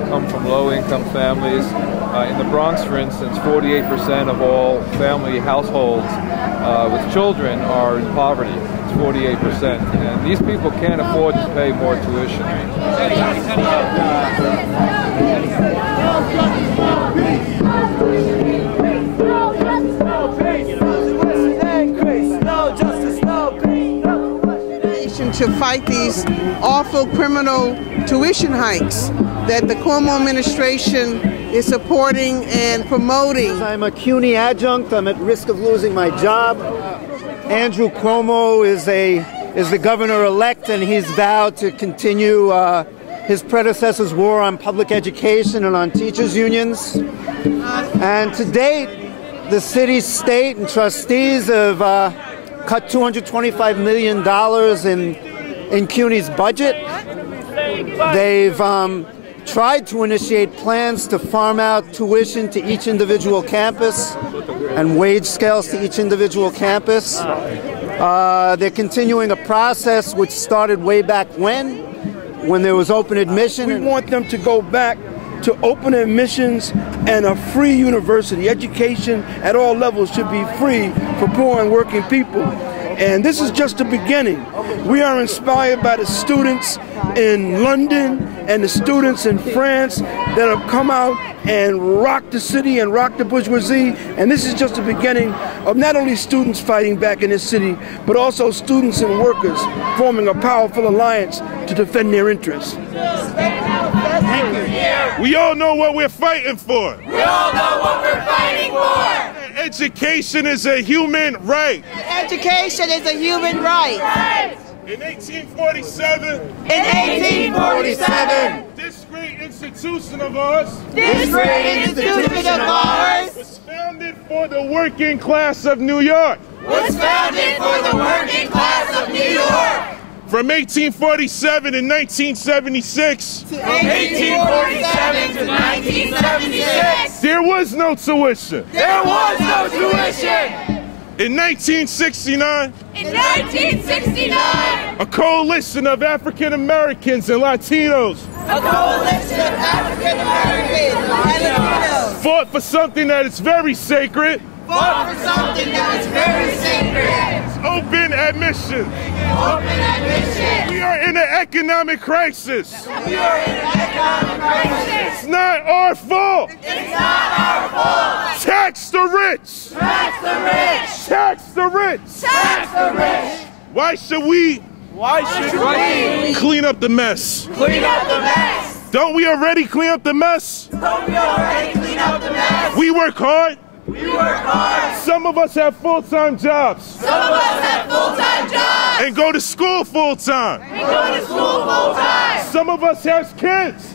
come from low-income families. In the Bronx, for instance, 48% of all family households with children are in poverty. It's 48%. And these people can't afford to pay more tuition. To fight these awful criminal tuition hikes that the Cuomo administration is supporting and promoting. I'm a CUNY adjunct. I'm at risk of losing my job. Andrew Cuomo is the governor-elect, and he's vowed to continue his predecessor's war on public education and on teachers' unions. And to date, the city, state, and trustees have cut $225 million in CUNY's budget. They've tried to initiate plans to farm out tuition to each individual campus and wage scales to each individual campus. They're continuing a process which started way back when there was open admission. We want them to go back to open admissions and a free university. Education at all levels should be free for poor and working people. And this is just the beginning. We are inspired by the students in London and the students in France that have come out and rocked the city and rocked the bourgeoisie. And this is just the beginning of not only students fighting back in this city, but also students and workers forming a powerful alliance to defend their interests. We all know what we're fighting for. We all know what we're fighting for. Education is a human right. Education is a human right. In 1847, this great institution of ours, was founded for the working class of New York. From 1847 to 1976, there was no tuition. In 1969, a coalition of African Americans and Latinos fought for something that is very sacred. Open admission. We are in an economic crisis. It's not our fault. Tax the rich. Tax the rich. Why should we clean up the mess? Don't we already clean up the mess? We work hard. Some of us have full-time jobs. And go to school full-time. Some of us have kids.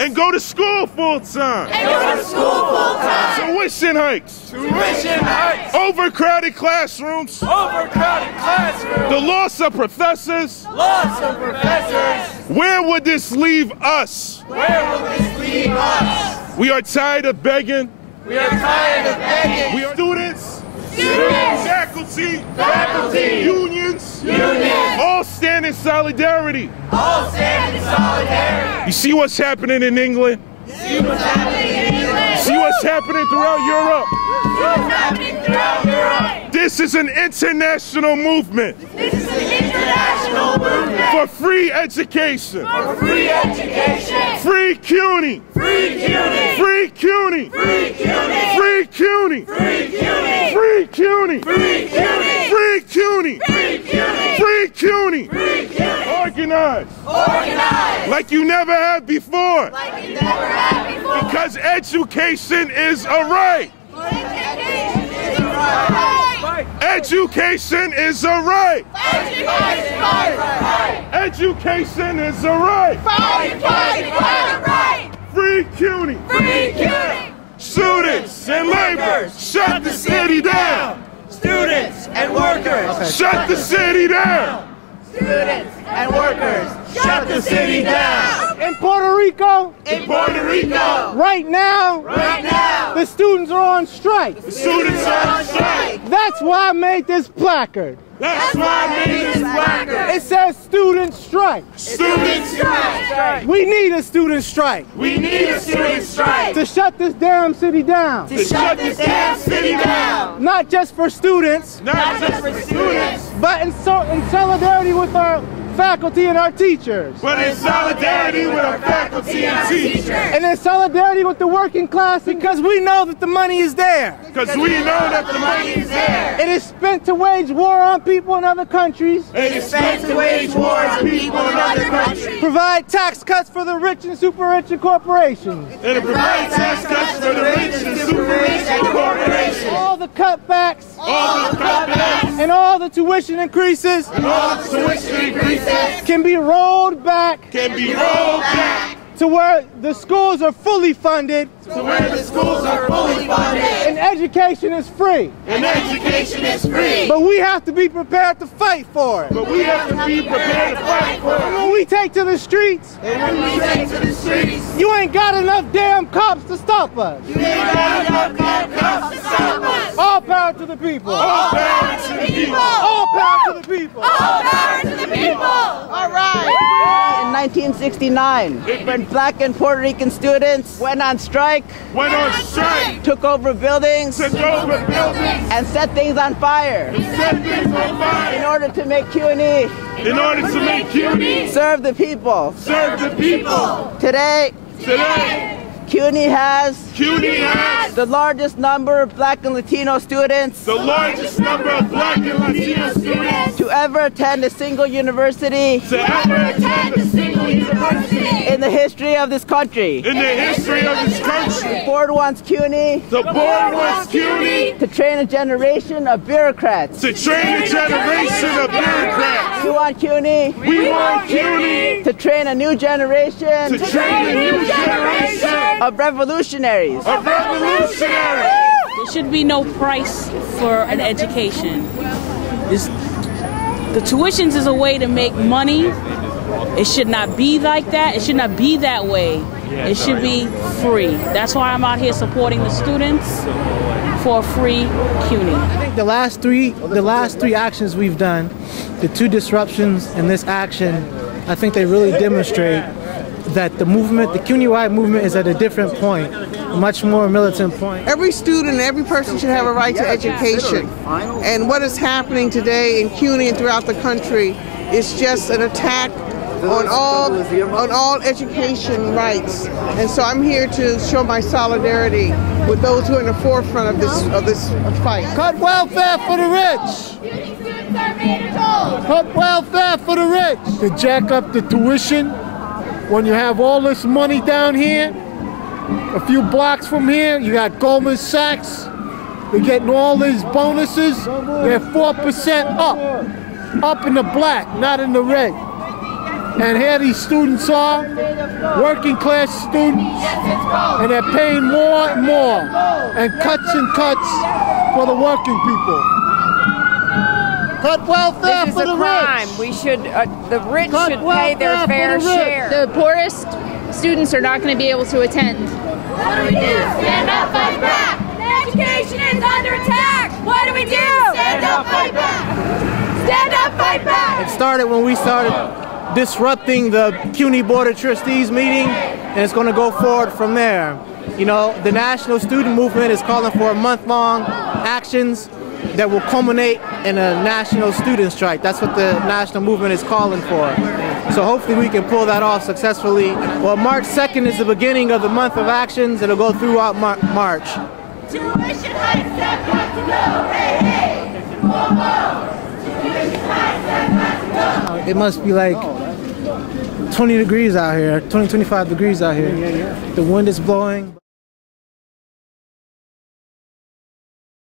And go to school full-time. Tuition hikes. Overcrowded classrooms. The loss of professors. Where would this leave us? We are tired of begging. We are students, faculty, unions, all stand in solidarity. You see what's happening in England? See what's happening throughout Europe? This is an international movement. For free education. Free CUNY. Free CUNY. Free CUNY. Free CUNY. Free CUNY. Free CUNY. Free CUNY. Free CUNY. Free CUNY. Free CUNY. Free CUNY. Organize. Like you never have before. Because education is a right. Education is a right. Education is a right. Free CUNY. Students and labor, shut the city down. Students and workers, Shut the city down. students and workers, shut the city down. In Puerto Rico, Right now, the students are on strike. Students are on strike. That's why I made this placard. That's why Maine is blacker. It says student strike. Student strike. We need a student strike. We need a student strike. To shut this damn city down. To shut this damn city down. Not just for students. Not just for students. But in solidarity with our faculty and our teachers. But in solidarity with our faculty and teachers. And in solidarity with the working class, because we know that the money is there. Because we know that the money is there. It is spent to wage war on people in other countries. It is spent to wage war on people in other countries. Provide tax cuts for the rich and super rich and corporations. And it provides tax cuts for the rich and super rich and corporations. All the cutbacks. All the cutbacks. And all the tuition increases. And all the tuition increases. Can be rolled back. Can be rolled back. To where the schools are fully funded. To where the schools are fully funded. And education is free. And education is free. But we have to be prepared to fight for it. But we have to be prepared to fight for it. When we take to the streets. And when we take to the streets. You ain't got enough damn cops to stop us. You ain't got enough damn cops to stop us. All power to the people. All power to the people. All power to the people. All power to the people. All right. In 1969, when black and Puerto Rican students went on strike, took over buildings, and set things on fire. In order to make CUNY serve the people. Today, CUNY has the largest number of black and Latino students to ever attend a single university in the history of this country. The board wants CUNY to train a generation of bureaucrats. We want CUNY to train a new generation of revolutionaries. There should be no price for an education. The tuitions is a way to make money. It should not be like that. It should not be that way. It should be free. That's why I'm out here supporting the students for a free CUNY. I think the last three actions we've done, the two disruptions and this action, I think they really demonstrate that the movement, the CUNY-wide movement, is at a different point, a much more militant point. Every student, every person should have a right to education. And what is happening today in CUNY and throughout the country is just an attack on all education rights. And so I'm here to show my solidarity with those who are in the forefront of this fight. Cut welfare for the rich. Cut welfare for the rich. To jack up the tuition when you have all this money down here, a few blocks from here, you got Goldman Sachs. They're getting all these bonuses. They're 4% up in the black, not in the red. And here these students are, working class students, and they're paying more and more, and cuts for the working people. Cut welfare for the rich. We should, the rich should pay their fair share. The poorest students are not going to be able to attend. What do we do? Stand up, fight back. Education is under attack. What do we do? Stand up, fight back. Stand up, fight back. It started when we started disrupting the CUNY Board of Trustees meeting, and it's going to go forward from there. You know, the national student movement is calling for month-long actions that will culminate in a national student strike. That's what the national movement is calling for. So hopefully we can pull that off successfully. Well, March 2nd is the beginning of the month of actions. It'll go throughout March. Tuition hikes have got to go. Hey, hey. Cuomo'S. Tuition hikes have got to go. It must be like 20 degrees out here, 20, 25 degrees out here. The wind is blowing.